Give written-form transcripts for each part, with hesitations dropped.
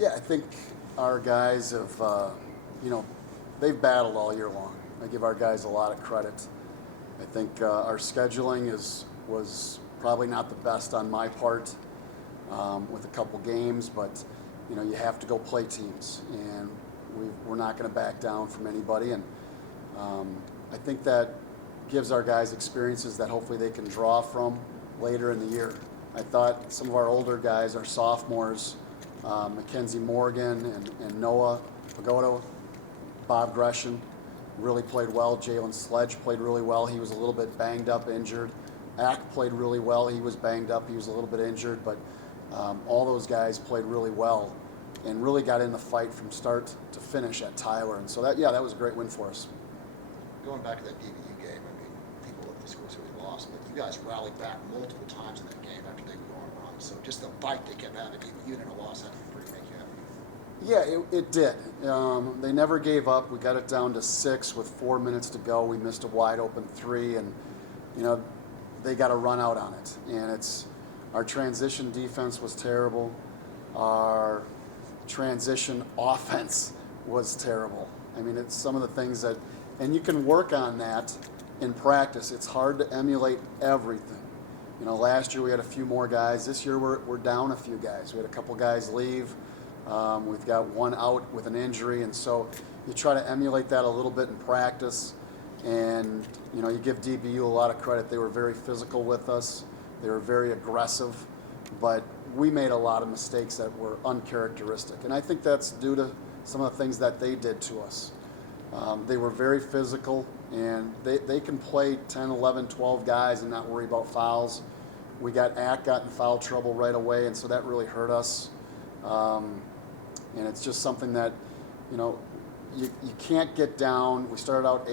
Yeah, I think our guys have, they've battled all year long. I give our guys a lot of credit. I think our scheduling was probably not the best on my part with a couple games, but you have to go play teams, and we're not going to back down from anybody. And I think that gives our guys experiences that hopefully they can draw from later in the year. I thought some of our older guys, our sophomores, Mackenzie Morgan and Noah Pagoda, Bob Gresham, really played well. Jalen Sledge played really well. He was a little bit banged up, injured. Ack played really well. He was banged up. He was a little bit injured, but all those guys played really well and really got in the fight from start to finish at Tyler. And so that was a great win for us. Going back to that DBU game, I mean, people look at the scores that we lost, but you guys rallied back multiple times in that game after they were on a run. So just the fight they kept having, even in a loss, had to pretty make you happy. Yeah, it did. They never gave up. We got it down to 6 with 4 minutes to go. We missed a wide open 3, and they got a run out on it. And our transition defense was terrible. Our transition offense was terrible. I mean, it's some of the things that, and you can work on that in practice. It's hard to emulate everything. Last year we had a few more guys. This year we're down a few guys. We had a couple guys leave. We've got one out with an injury, and so you try to emulate that a little bit in practice. And you give DBU a lot of credit. They were very physical with us. They were very aggressive, but we made a lot of mistakes that were uncharacteristic. And I think that's due to some of the things that they did to us. They were very physical, and they can play 10, 11, 12 guys and not worry about fouls. We got in foul trouble right away, and so that really hurt us. And it's just something that, you can't get down. We started out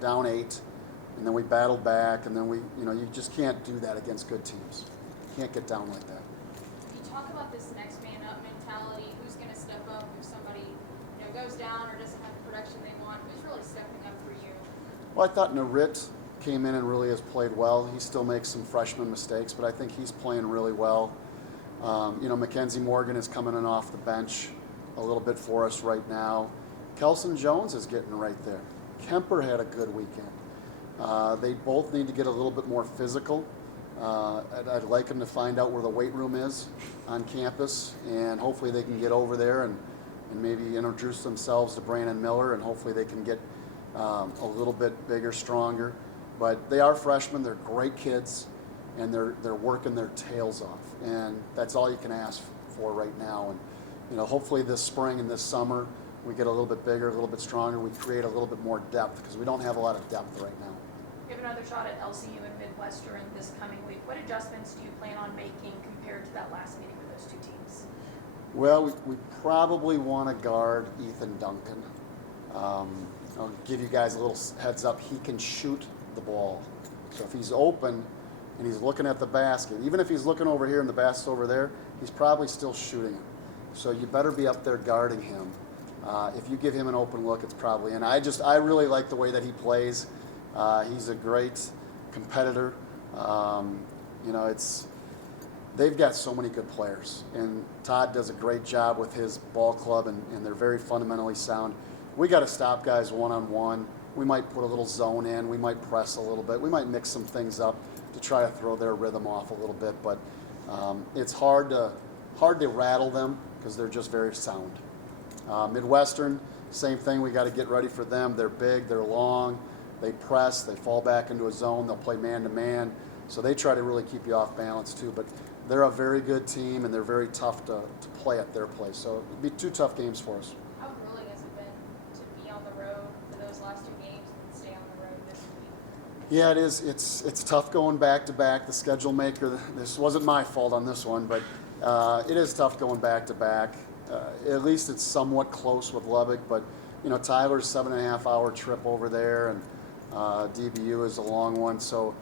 down 8, and then we battled back, and then you just can't do that against good teams. You can't get down like that. You talk about this next man up mentality. Who's going to step up if somebody goes down or doesn't have the production they want? Who's really stepping up for you? Well, I thought Narit came in and really has played well. He still makes some freshman mistakes, but I think he's playing really well. Mackenzie Morgan is coming in off the bench a little bit for us right now. Kelson Jones is getting right there. Kemper had a good weekend. They both need to get a little bit more physical. I'd like them to find out where the weight room is on campus, and hopefully they can get over there and maybe introduce themselves to Brandon Miller, and hopefully they can get a little bit bigger, stronger. But they are freshmen. They're great kids, and they're working their tails off, and that's all you can ask for right now. And hopefully this spring and this summer we get a little bit bigger, a little bit stronger. We create a little bit more depth because we don't have a lot of depth right now. You have another shot at LCU and Midwestern this coming week. What adjustments do you plan on making compared to that last meeting with those two teams? Well, we probably want to guard Ethan Duncan. I'll give you guys a little heads up. He can shoot the ball. So if he's open and he's looking at the basket, even if he's looking over here and the basket's over there, he's probably still shooting it. So you better be up there guarding him. If you give him an open look, it's probably in. I really like the way that he plays. He's a great competitor. They've got so many good players, and Todd does a great job with his ball club, and they're very fundamentally sound. We got to stop guys one-on-one. We might put a little zone in. We might press a little bit. We might mix some things up to try to throw their rhythm off a little bit, but it's hard to rattle them because they're just very sound. Midwestern, same thing. We got to get ready for them. They're big. They're long. They press. They fall back into a zone. They'll play man-to-man. So they try to really keep you off balance too. But they're a very good team, and they're very tough to play at their place. So it'd be 2 tough games for us. How grueling has it been to be on the road for those last 2 games and stay on the road this week? Yeah, it is. It's tough going back-to-back. The schedule maker, this wasn't my fault on this one, but it is tough going back-to-back. At least it's somewhat close with Lubbock, but Tyler's 7.5-hour trip over there, and DBU is a long one, so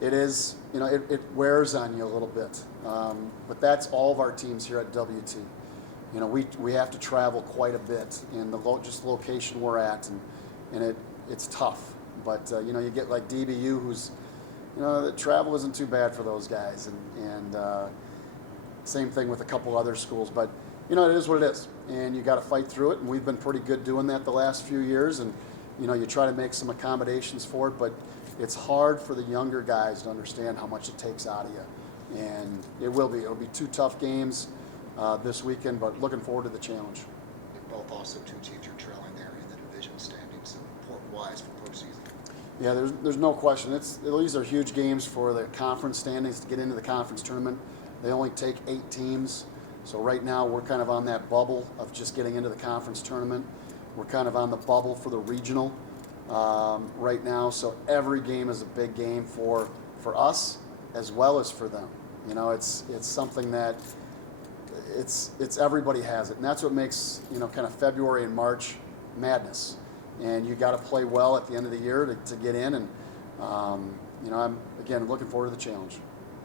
it is, it wears on you a little bit. But that's all of our teams here at WT. We have to travel quite a bit in just the location we're at, and it's tough. But you get like DBU, who's the travel isn't too bad for those guys, and same thing with a couple other schools. But you know, it is what it is, and you got to fight through it. And we've been pretty good doing that the last few years. And you know, you try to make some accommodations for it, but it's hard for the younger guys to understand how much it takes out of you. And it'll be 2 tough games this weekend, but looking forward to the challenge. They're both also 2 teams you're trailing there in the division standings, so important-wise for postseason. Yeah, there's no question. These are huge games for the conference standings to get into the conference tournament. They only take 8 teams, so right now we're kind of on that bubble of just getting into the conference tournament. We're kind of on the bubble for the regional right now, so every game is a big game for us as well as for them. You know, it's something that it's everybody has it, and that's what makes, you know, kind of February and March madness. And you got to play well at the end of the year to get in. And you know, I'm again looking forward to the challenge.